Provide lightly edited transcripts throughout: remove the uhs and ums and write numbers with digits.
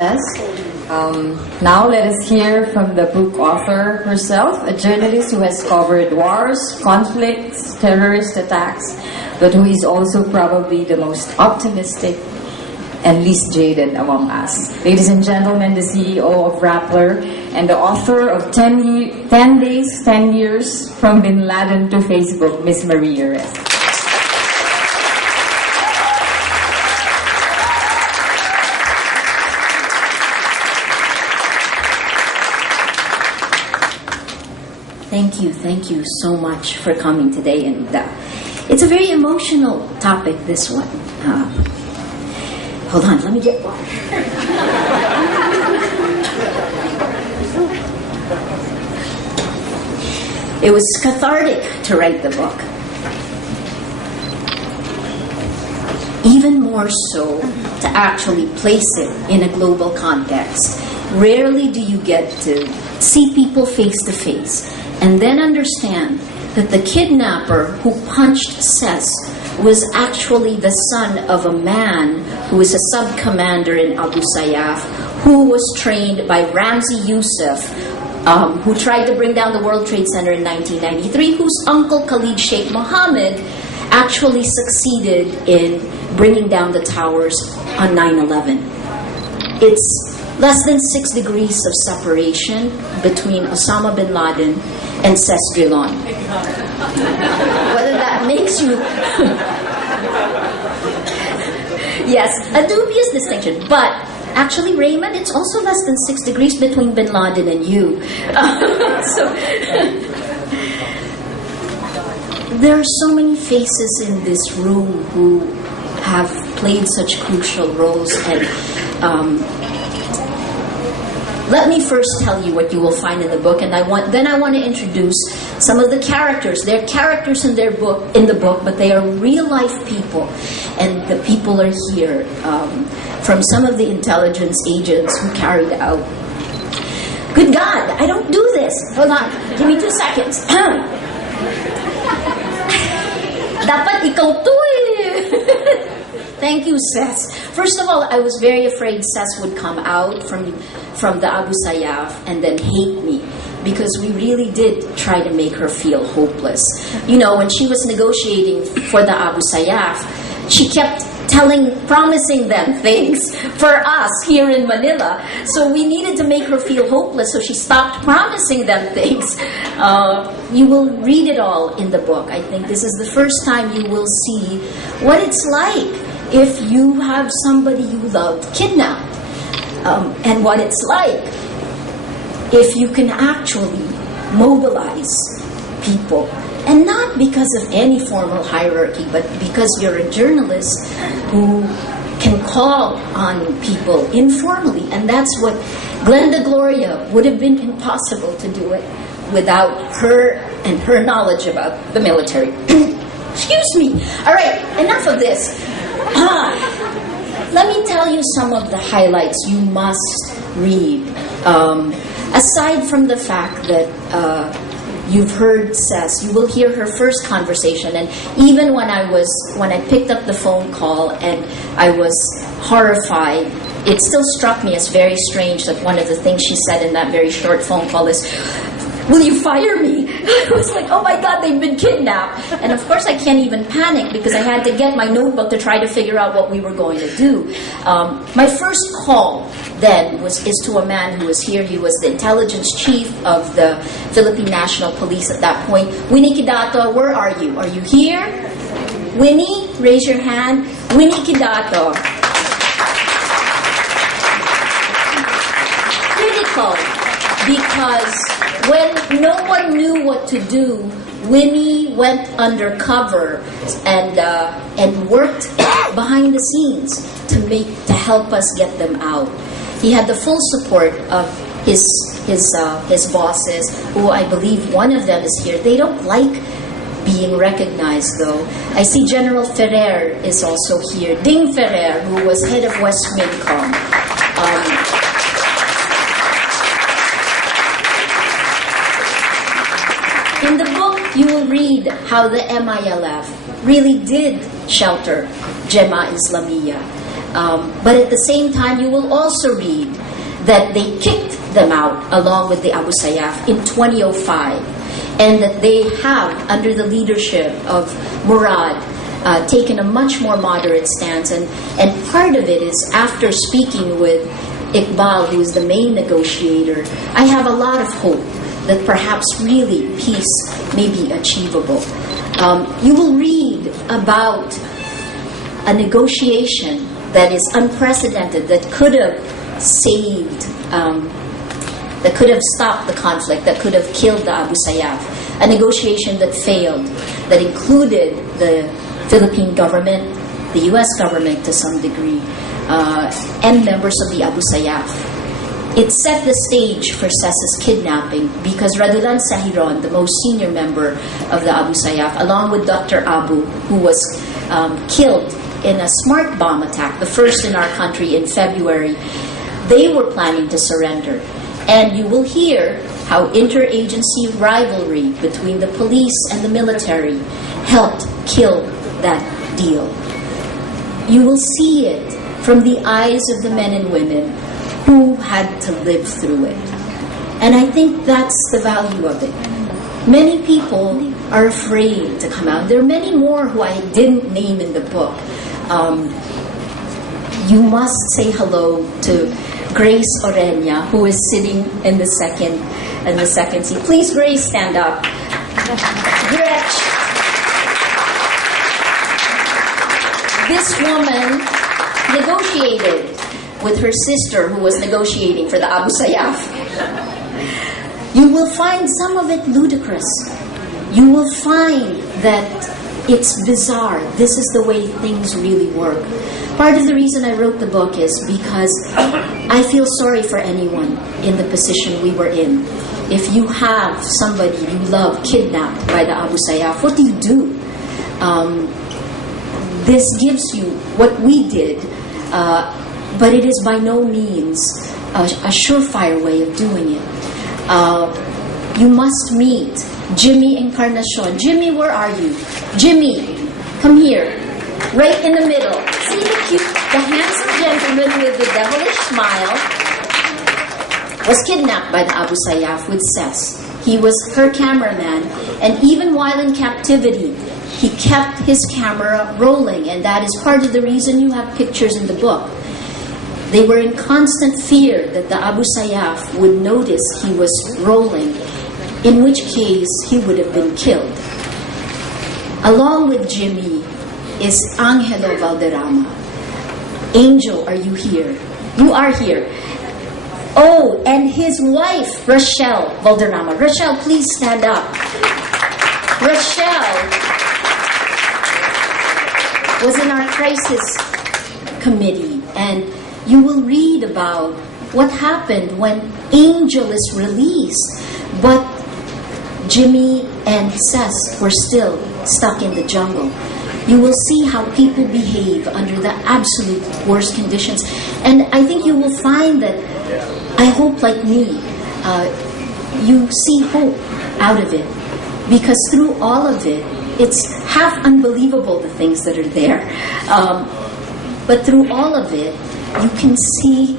Now let us hear from the book author herself, a journalist who has covered wars, conflicts, terrorist attacks, but who is also probably the most optimistic and least jaded among us. Ladies and gentlemen, the CEO of Rappler and the author of 10 Days, 10 Years from Bin Laden to Facebook, Miss Maria Ressa. Thank you so much for coming today. And it's a very emotional topic, this one. Hold on, let me get water. It was cathartic to write the book. Even more so to actually place it in a global context. Rarely do you get to see people face to face and then understand that the kidnapper who punched Ses was actually the son of a man who is a sub-commander in Abu Sayyaf, who was trained by Ramzi Youssef, who tried to bring down the World Trade Center in 1993, whose uncle Khalid Sheikh Mohammed actually succeeded in bringing down the towers on 9/11. It's less than 6 degrees of separation between Osama bin Laden and Ses Drilon. Whether that makes you... Yes, a dubious distinction. But actually, Raymond, it's also less than 6 degrees between bin Laden and you. There are so many faces in this room who have played such crucial roles, and let me first tell you what you will find in the book, and then I want to introduce some of the characters. They're characters in the book, but they are real life people, and the people are here from some of the intelligence agents who carried out. Good God, I don't do this. Hold on, give me 2 seconds. Dapat ikaw to eh. Thank you, Ses. First of all, I was very afraid Ses would come out from the Abu Sayyaf and then hate me, because we really did try to make her feel hopeless. You know, when she was negotiating for the Abu Sayyaf, she kept promising them things for us here in Manila. So we needed to make her feel hopeless, so she stopped promising them things. You will read it all in the book. I think this is the first time you will see what it's like if you have somebody you loved kidnapped, and what it's like if you can actually mobilize people, and not because of any formal hierarchy, but because you're a journalist who can call on people informally. And that's what Glenda Gloria would have been impossible to do it without her and her knowledge about the military. Excuse me. All right, enough of this. Let me tell you some of the highlights you must read. Aside from the fact that you've heard Ses, you will hear her first conversation, and even when I picked up the phone call and I was horrified, it still struck me as very strange that one of the things she said in that very short phone call is, "Will you fire me?" I was like, oh my God, they've been kidnapped. And of course I can't even panic, because I had to get my notebook to try to figure out what we were going to do. My first call then is to a man who was here. He was the intelligence chief of the Philippine National Police at that point. Winnie Kidato, where are you? Are you here? Winnie, raise your hand. Winnie Kidato. Critical, because when no one knew what to do, Winnie went undercover and worked behind the scenes to help us get them out. He had the full support of his bosses, who I believe one of them is here. They don't like being recognized, though. I see General Ferrer is also here. Ding Ferrer, who was head of West Wincom. In the book, you will read how the MILF really did shelter Jemaah Islamiyah. But at the same time, you will also read that they kicked them out along with the Abu Sayyaf in 2005, and that they have, under the leadership of Murad, taken a much more moderate stance. And part of it is, after speaking with Iqbal, who is the main negotiator, I have a lot of hope that perhaps really peace may be achievable. You will read about a negotiation that is unprecedented, that could have saved, that could have stopped the conflict, that could have killed the Abu Sayyaf. A negotiation that failed, that included the Philippine government, the US government to some degree, and members of the Abu Sayyaf. It set the stage for Sessa's kidnapping because Radulan Sahiron, the most senior member of the Abu Sayyaf, along with Dr. Abu, who was killed in a smart bomb attack, the first in our country in February, they were planning to surrender. And you will hear how interagency rivalry between the police and the military helped kill that deal. You will see it from the eyes of the men and women who had to live through it. And I think that's the value of it. Many people are afraid to come out. There are many more who I didn't name in the book. You must say hello to Grace Orenya, who is sitting in the second seat. Please, Grace, stand up. Gretch. This woman negotiated with her sister, who was negotiating for the Abu Sayyaf. You will find some of it ludicrous. You will find that it's bizarre. This is the way things really work. Part of the reason I wrote the book is because I feel sorry for anyone in the position we were in. If you have somebody you love kidnapped by the Abu Sayyaf, what do you do? This gives you what we did, but it is by no means a surefire way of doing it. You must meet Jimmy Encarnacion. Jimmy, where are you? Jimmy, come here. Right in the middle. See the handsome gentleman with the devilish smile was kidnapped by the Abu Sayyaf with Sess. He was her cameraman, and even while in captivity, he kept his camera rolling, and that is part of the reason you have pictures in the book. They were in constant fear that the Abu Sayyaf would notice he was rolling, in which case he would have been killed. Along with Jimmy is Angelo Valderrama. Angel, are you here? You are here. Oh, and his wife, Rochelle Valderrama. Rochelle, please stand up. Rochelle was in our crisis committee, and you will read about what happened when Angel is released, but Jimmy and Sess were still stuck in the jungle. You will see how people behave under the absolute worst conditions. And I think you will find that, I hope like me, you see hope out of it. Because through all of it, it's half unbelievable the things that are there. But through all of it, you can see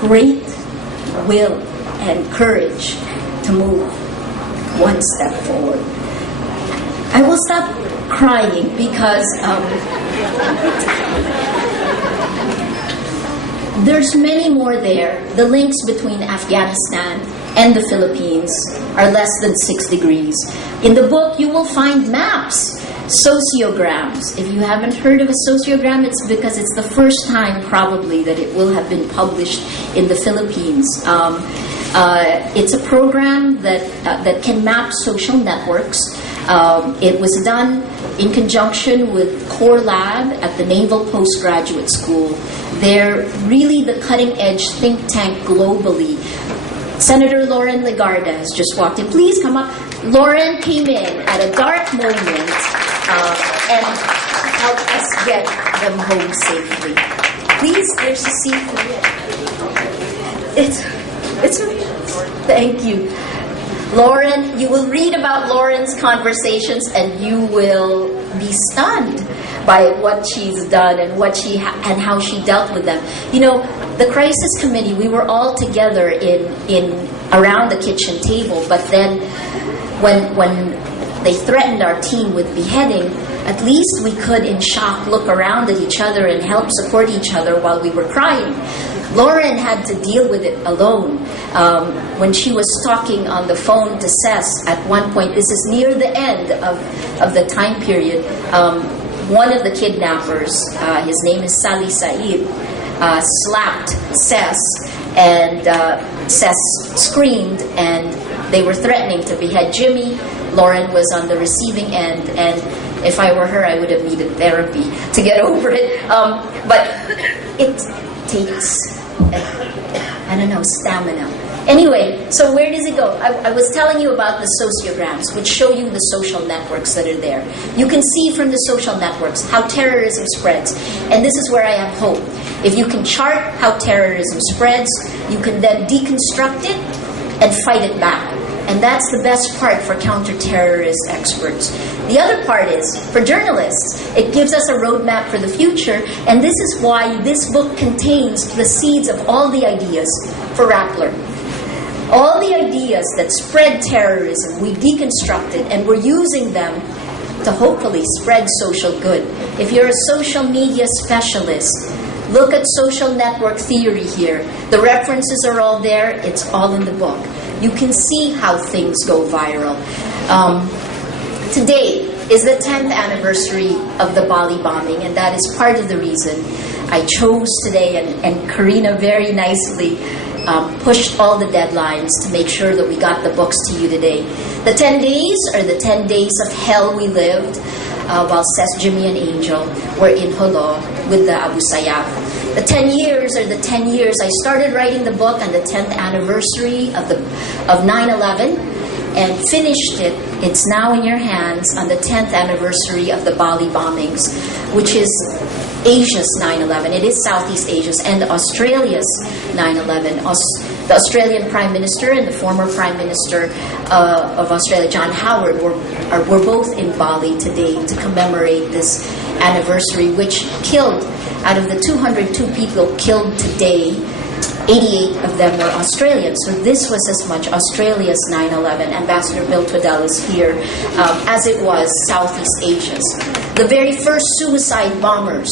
great will and courage to move one step forward. I will stop crying because there's many more there. The links between Afghanistan and the Philippines are less than 6 degrees. In the book, you will find maps, sociograms. If you haven't heard of a sociogram, it's because it's the first time probably that it will have been published in the Philippines. It's a program that can map social networks. It was done in conjunction with Core Lab at the Naval Postgraduate School. They're really the cutting-edge think tank globally. Senator Lauren Legarda has just walked in. Please come up. Lauren came in at a dark moment and helped us get them home safely. Please, there's a seat for you. Thank you. Lauren, you will read about Lauren's conversations and you will be stunned. by what she's done and and how she dealt with them. You know, the crisis committee, we were all together in around the kitchen table, but then when they threatened our team with beheading, at least we could, in shock, look around at each other and help support each other while we were crying. Lauren had to deal with it alone. When she was talking on the phone to Cess at one point, this is near the end of the time period, one of the kidnappers, his name is Sali Saib, slapped Cess, and Cess screamed, and they were threatening to behead Jimmy. Lauren was on the receiving end, and if I were her, I would have needed therapy to get over it. But it takes, I don't know, stamina. Anyway, so where does it go? I was telling you about the sociograms, which show you the social networks that are there. You can see from the social networks how terrorism spreads. And this is where I have hope. If you can chart how terrorism spreads, you can then deconstruct it and fight it back. And that's the best part for counter-terrorist experts. The other part is, for journalists, it gives us a roadmap for the future, and this is why this book contains the seeds of all the ideas for Rappler. All the ideas that spread terrorism, we deconstructed, and we're using them to hopefully spread social good. If you're a social media specialist, look at social network theory here. The references are all there. It's all in the book. You can see how things go viral. Today is the 10th anniversary of the Bali bombing, and that is part of the reason I chose today, and Karina very nicely pushed all the deadlines to make sure that we got the books to you today. The 10 days are the 10 days of hell we lived while Seth, Jimmy, and Angel were in Holo with the Abu Sayyaf. The 10 years are the 10 years. I started writing the book on the 10th anniversary of 9/11 and finished it. It's now in your hands on the 10th anniversary of the Bali bombings, which is Asia's 9/11. It is Southeast Asia's and Australia's 9/11. The Australian Prime Minister and the former Prime Minister of Australia, John Howard, were both in Bali today to commemorate this anniversary, which killed, out of the 202 people killed today, 88 of them were Australians. So this was as much Australia's 9/11. Ambassador Bill Twaddell is here, as it was Southeast Asia's. The very first suicide bombers.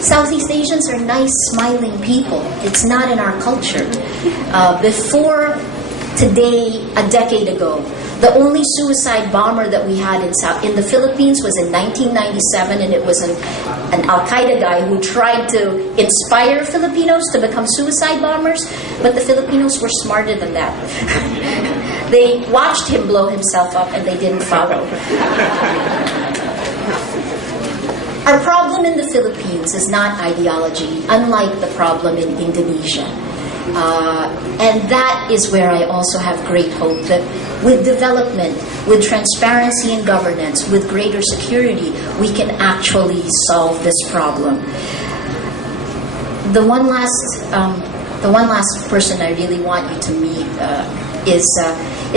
Southeast Asians are nice, smiling people. It's not in our culture. Before today, a decade ago, the only suicide bomber that we had in the Philippines was in 1997, and it was an Al-Qaeda guy who tried to inspire Filipinos to become suicide bombers, but the Filipinos were smarter than that. They watched him blow himself up, and they didn't follow. Our problem in the Philippines is not ideology, unlike the problem in Indonesia. And that is where I also have great hope that with development, with transparency in governance, with greater security, we can actually solve this problem. The one last person I really want you to meet is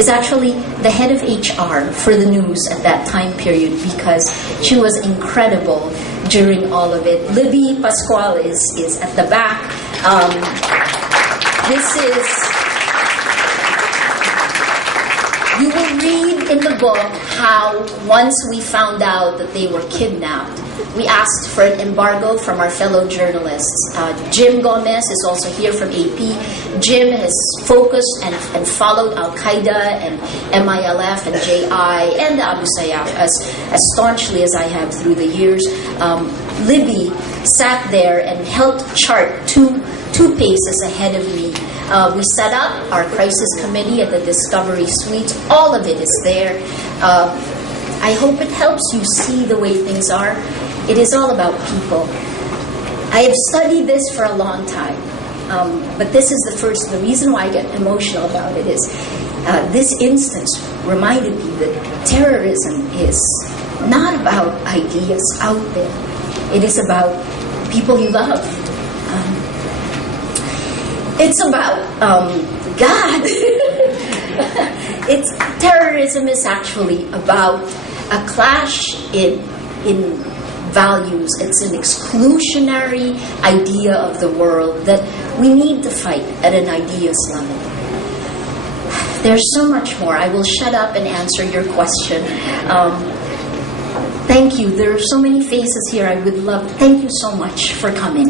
actually the head of HR for the news at that time period, because she was incredible during all of it. Libby Pascual is at the back. You will read in the book how once we found out that they were kidnapped, we asked for an embargo from our fellow journalists. Jim Gomez is also here from AP. Jim has focused and followed Al-Qaeda and MILF and JI and the Abu Sayyaf as staunchly as I have through the years. Libby sat there and helped chart two paces ahead of me. We set up our crisis committee at the Discovery Suites. All of it is there. I hope it helps you see the way things are. It is all about people. I have studied this for a long time, but this is the reason why I get emotional about it is this instance reminded me that terrorism is not about ideas out there. It is about people you love. It's about God. Terrorism is actually about a clash in values. It's an exclusionary idea of the world that we need to fight at an ideas level. There's so much more. I will shut up and answer your question. Thank you. There are so many faces here. I would love. Thank you so much for coming.